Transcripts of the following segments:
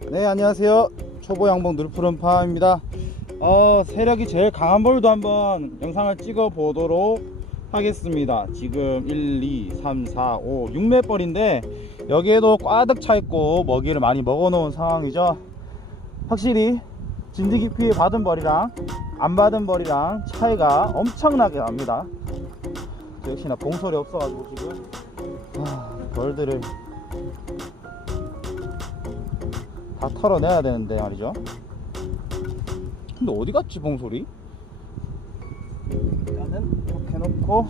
네 안녕하세요. 초보 양봉 누르푸른 파입니다. 어, 세력이 제일 강한 벌도 한번 영상을 찍어 보도록 하겠습니다. 지금 1 2 3 4 5 6매벌인데 여기에도 꽈득 차 있고 먹이를 많이 먹어 놓은 상황이죠. 확실히 진드기 피해 받은 벌이랑 안 받은 벌이랑 차이가 엄청나게 납니다. 역시나 봉솔이 없어가지고 지금. 아, 벌들을 다 털어내야 되는데 말이죠. 근데 어디 갔지 봉소리? 일단은 이렇게 해놓고.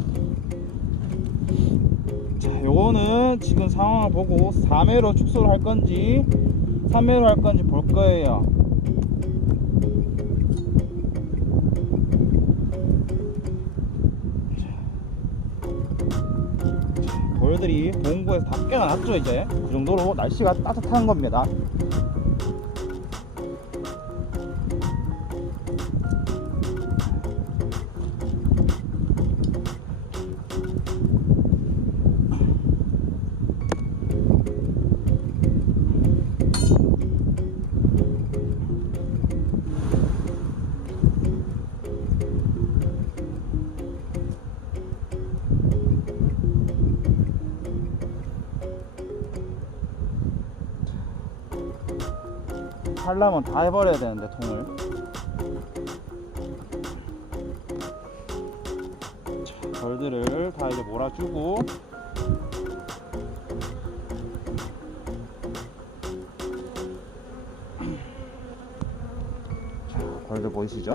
자 요거는 지금 상황을 보고 3회로 축소를 할 건지 3회로 할 건지 볼 거예요. 돌들이 본구에서 다 깨어났죠 이제? 그 정도로 날씨가 따뜻한 겁니다 살라면 다 해버려야 되는데 통을 자, 벌들을 다 이제 몰아주고 자, 벌들 보이시죠?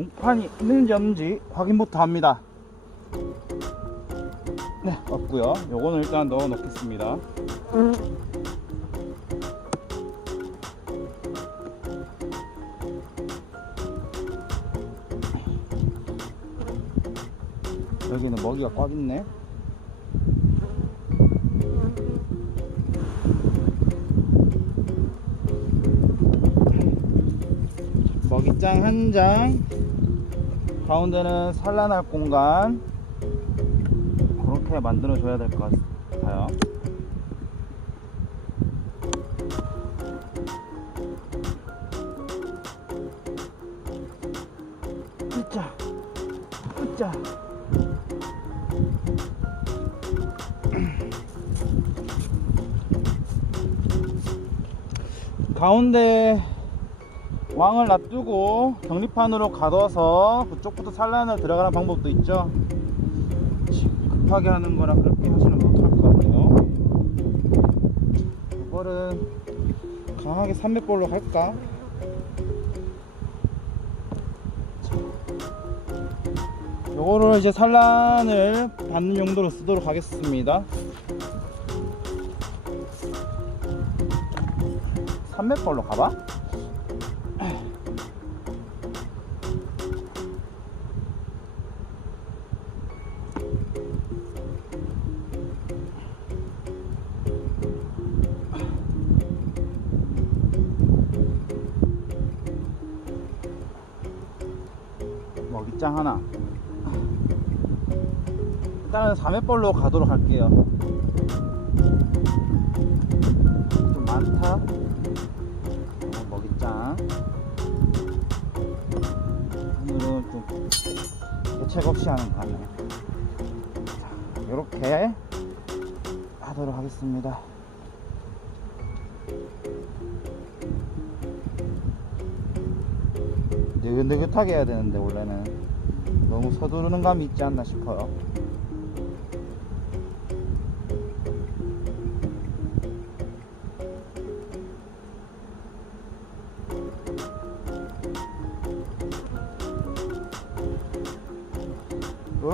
공판이 있는지 없는지 확인부터 합니다. 네, 없고요. 요거는 일단 넣어 놓겠습니다. 여기는 먹이가 꽉 있네. 먹이장 한 장, 가운데는 산란할 공간 그렇게 만들어 줘야 될 것 같아요. 으짜, 으짜. 가운데 왕을 놔두고 격리판으로 가둬서 그쪽부터 산란을 들어가는 방법도 있죠. 급하게 하는 거라 그렇게 하시는 못할 것 같아요. 이거를 강하게 300볼로 할까? 자, 요거를 이제 산란을 받는 용도로 쓰도록 하겠습니다. 300볼로 가봐? 먹이장 하나. 일단은 3회벌로 가도록 할게요. 좀 많다. 어, 먹이장. 오늘은 좀 대책 없이 하는 자, 이렇게 하도록 하겠습니다. 느긋느긋하게 해야 되는데 원래는 너무 서두르는 감이 있지 않나 싶어요.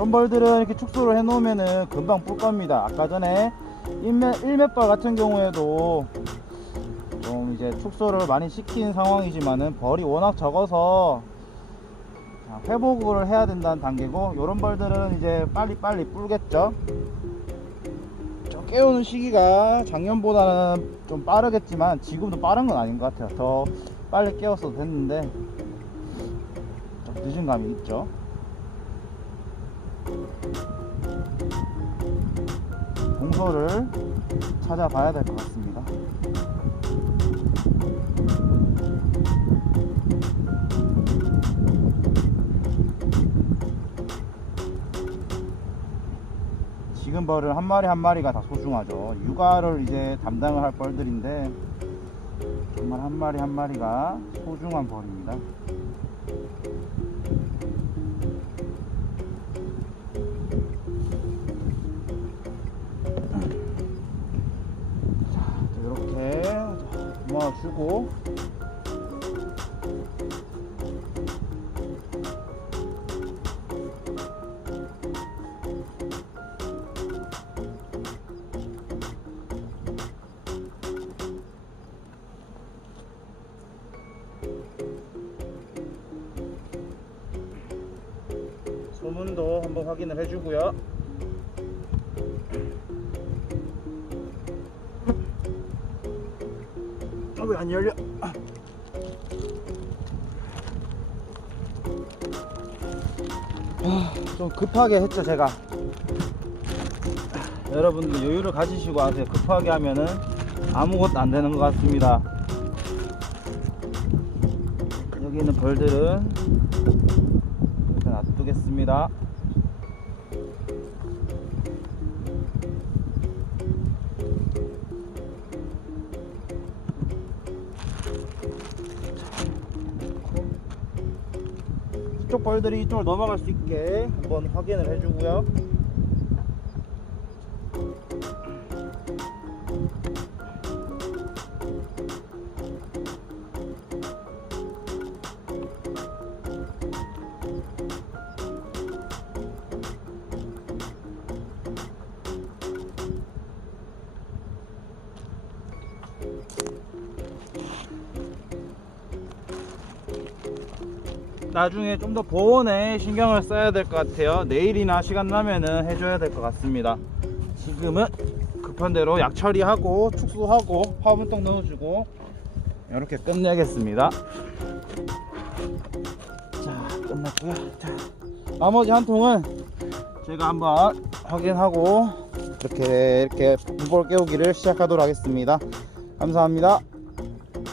이런 벌들은 이렇게 축소를 해 놓으면은 금방 뿔 겁니다. 아까 전에 1매, 1매벌 같은 경우에도 좀 이제 축소를 많이 시킨 상황이지만은 벌이 워낙 적어서 자, 회복을 해야 된다는 단계고 이런 벌들은 이제 빨리빨리 뿔겠죠 저 깨우는 시기가 작년보다는 좀 빠르겠지만 지금도 빠른 건 아닌 것 같아요 더 빨리 깨웠어도 됐는데 좀 늦은 감이 있죠. 동서를 찾아봐야 될 것 같습니다. 지금 벌은 한 마리 한 마리가 다 소중하죠. 육아를 이제 담당을 할 벌들인데 정말 한 마리 한 마리가 소중한 벌입니다. 자, 이렇게 모아주고 소문도 한번 확인을 해주고요. 아, 왜 안 열려? 아. 아, 좀 급하게 했죠 제가. 여러분들 여유를 가지시고 하세요. 급하게 하면은 아무것도 안 되는 것 같습니다. 여기 있는 벌들은 놔두겠습니다. 이쪽 벌들이 이쪽으로 넘어갈 수 있게 한번 확인을 해주고요. 나중에 좀 더 보온에 신경을 써야 될 것 같아요. 내일이나 시간 나면은 해줘야 될 것 같습니다. 지금은 급한 대로 약 처리하고 축수하고 화분떡 넣어주고 이렇게 끝내겠습니다. 자, 끝났고요. 자, 나머지 한 통은 제가 한번 확인하고 이렇게 이렇게 물볼 깨우기를 시작하도록 하겠습니다. 감사합니다.